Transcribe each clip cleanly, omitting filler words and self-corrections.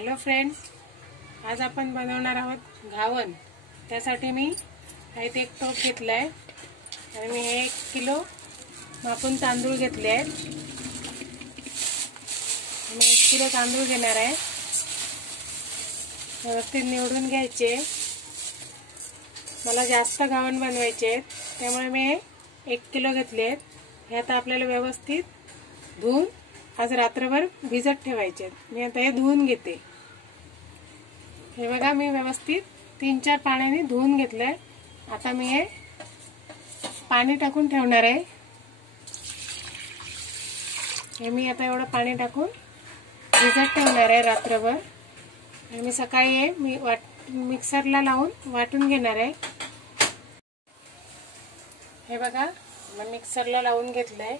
Hello friends, आज आपण बनवणार आहोत घावन। त्यासाठी मी इथे एक टोप घेतला आहे आणि मी 1 किलो मापून तांदूळ घेतले आहेत। मी 1 किलो तांदूळ घेणार आहे। व्यवस्थित निवडून घ्यायचे। मला जास्त घावन बनवायचे आहेत त्यामुळे मी 1 किलो घेतले आहेत। हे आता आपल्याला व्यवस्थित धुवून आज रात्रभर भिजत ठेवायचे आहेत। मी आता हे धुवून घेते। हे बघा, मी व्यवस्थित 3-4 पाण्याने धुवून घेतलंय। आता मी हे पाणी टाकून ठेवणार आहे। हे मी आता एवढं पाणी टाकून भिजत ठेवणार आहे रात्रभर। आणि मी सकाळी हे मिक्सरला लावून वाटून घेणार आहे। हे बघा, मी मिक्सरला लावून घेतलंय।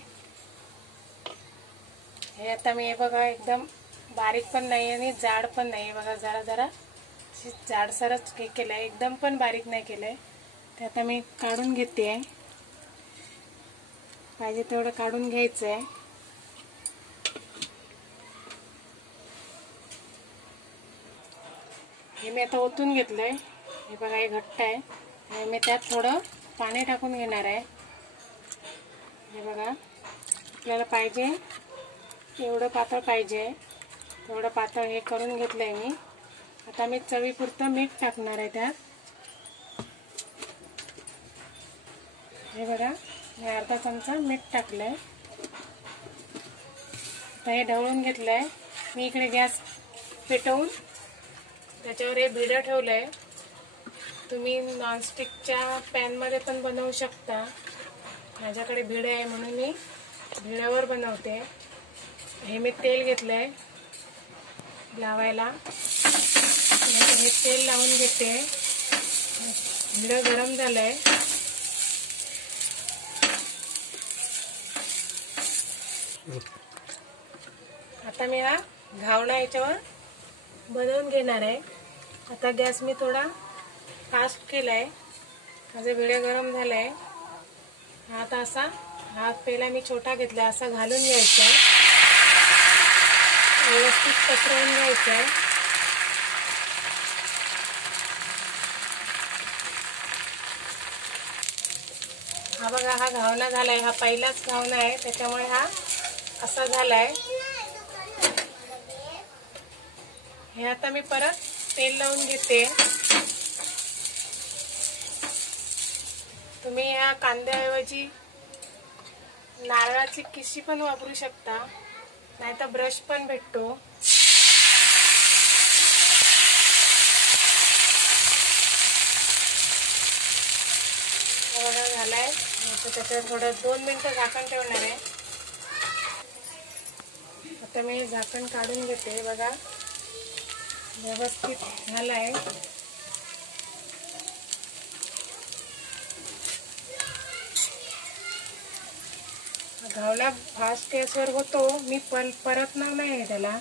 हे आता मी हे बघा एकदम बारीक पण नाही आणि जाड पण नाही। बघा, जरा जरा जाडसरच केलंय, एकदम पण बारीक नाही केलंय। ते आता मी काढून घेते। पाहिजे तेवढं काढून घ्यायचंय। हे मी आता ओतून घेतलंय। हे बघा, हे घट्ट आहे आणि मी त्यात थोडं पाणी टाकून घेणार आहे। हे बघा, आपल्याला पाहिजे एवढं पातळ पाहिजे तेवढं पातळ हे करून घेतलंय मी। आता मी चवीपुरतं मीठ टाकणार आहे त्यात। हे बघा, मी अर्धा चमचा मीठ टाकलंय। आता हे ढवळून घेतलंय। मी इकडे गॅस पेटवून त्याच्यावर हे भिडं ठेवलंय। तुम्ही नॉनस्टिकच्या पॅनमध्ये पण बनवू शकता। माझ्याकडे भिडं आहे म्हणून मी भिड्यावर बनवते। हे मी तेल घेतलंय लावायला। हे तेल लावून घेते। भिडं गरम झालंय। आता मी हा घावणा याच्यावर बनवून घेणार आहे। आता गॅस मी थोडा फास्ट केलाय। माझे भिडे गरम झालाय। हा आता असा हा पेला मी छोटा घेतलाय, असा घालून घ्यायचा, व्यवस्थित पसरवून घ्यायचा आहे। हा बघा, हा घावना झालाय। हा पहिलाच घावना आहे त्याच्यामुळे हा असा झालाय। हे आता मी परत तेल लावून घेते। तुम्ही या कांद्याऐवजी नारळाची किशी पण वापरू शकता, नाहीतर ब्रश पण भेटतो। बघा झालाय। आता त्याच्यावर थोडं 2 मिनिटं झाकण ठेवणार आहे। आता मी झाकण काढून घेते। बघा, व्यवस्थित झालाय। घावना फास्ट गॅसवर होतो। मी परतणार नाही त्याला।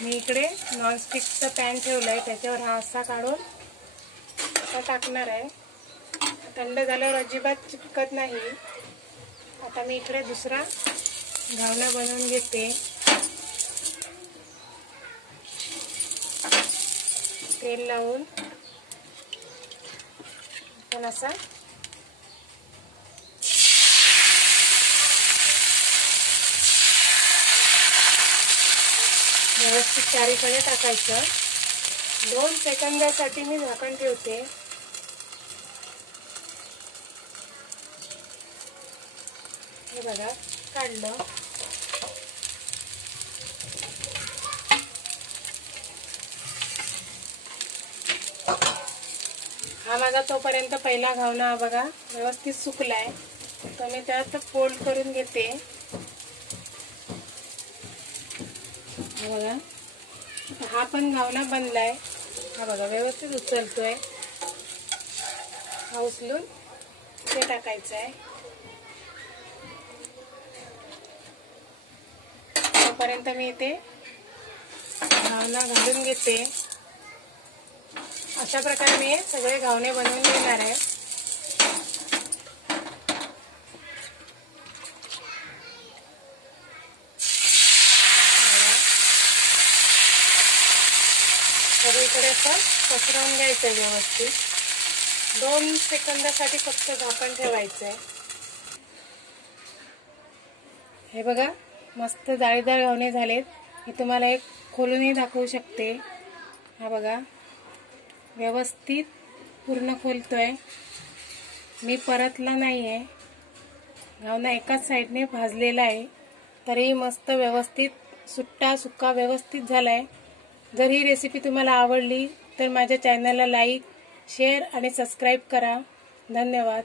मी इकडे नॉनस्टिकचं पॅन ठेवलंय, त्याच्यावर हा असा काढून आता टाकणार आहे। थंड झाल्यावर अजिबात चिपकत नाही। आता मी इकडे दुसरा घावना बनवून घेते। तेल लावून पण असा व्यवस्थित चारीकडे टाकायचं। 2 सेकंदासाठी मी झाकण ठेवते। हे बघा, काढलं। हा माझा तोपर्यंत पहिला घावना बघा व्यवस्थित सुकलाय। तर मी त्यात फोल्ड करून घेते। बघा, हा पण घावना बनलाय। हा बघा, व्यवस्थित उचलतोय। हा उचलून ते टाकायचं आहे। तोपर्यंत मी इथे घावना घालून घेते। अशा प्रकारे मी सगळे घावणे बनवून घेणार आहे। सगळीकडे असं पसरवून घ्यायचं व्यवस्थित. 2 सेकंदासाठी फक्त झाकण ठेवायचं आहे. हे बघा मस्त जाळीदार घावणे झालेत. मी तुम्हाला एक खोलूनही दाखवू शकते. हा बघा व्यवस्थित पूर्ण खोलतोय. मी परतला नाही आहे. घावना एकाच साईडने भाजलेला आहे, तरी मस्त व्यवस्थित सुट्टा सुक्का व्यवस्थित झाला आहे. जर ही रेसिपी तुम्हाला आवडली तर माझ्या चॅनलला लाईक, शेअर आणि सबस्क्राईब करा. धन्यवाद.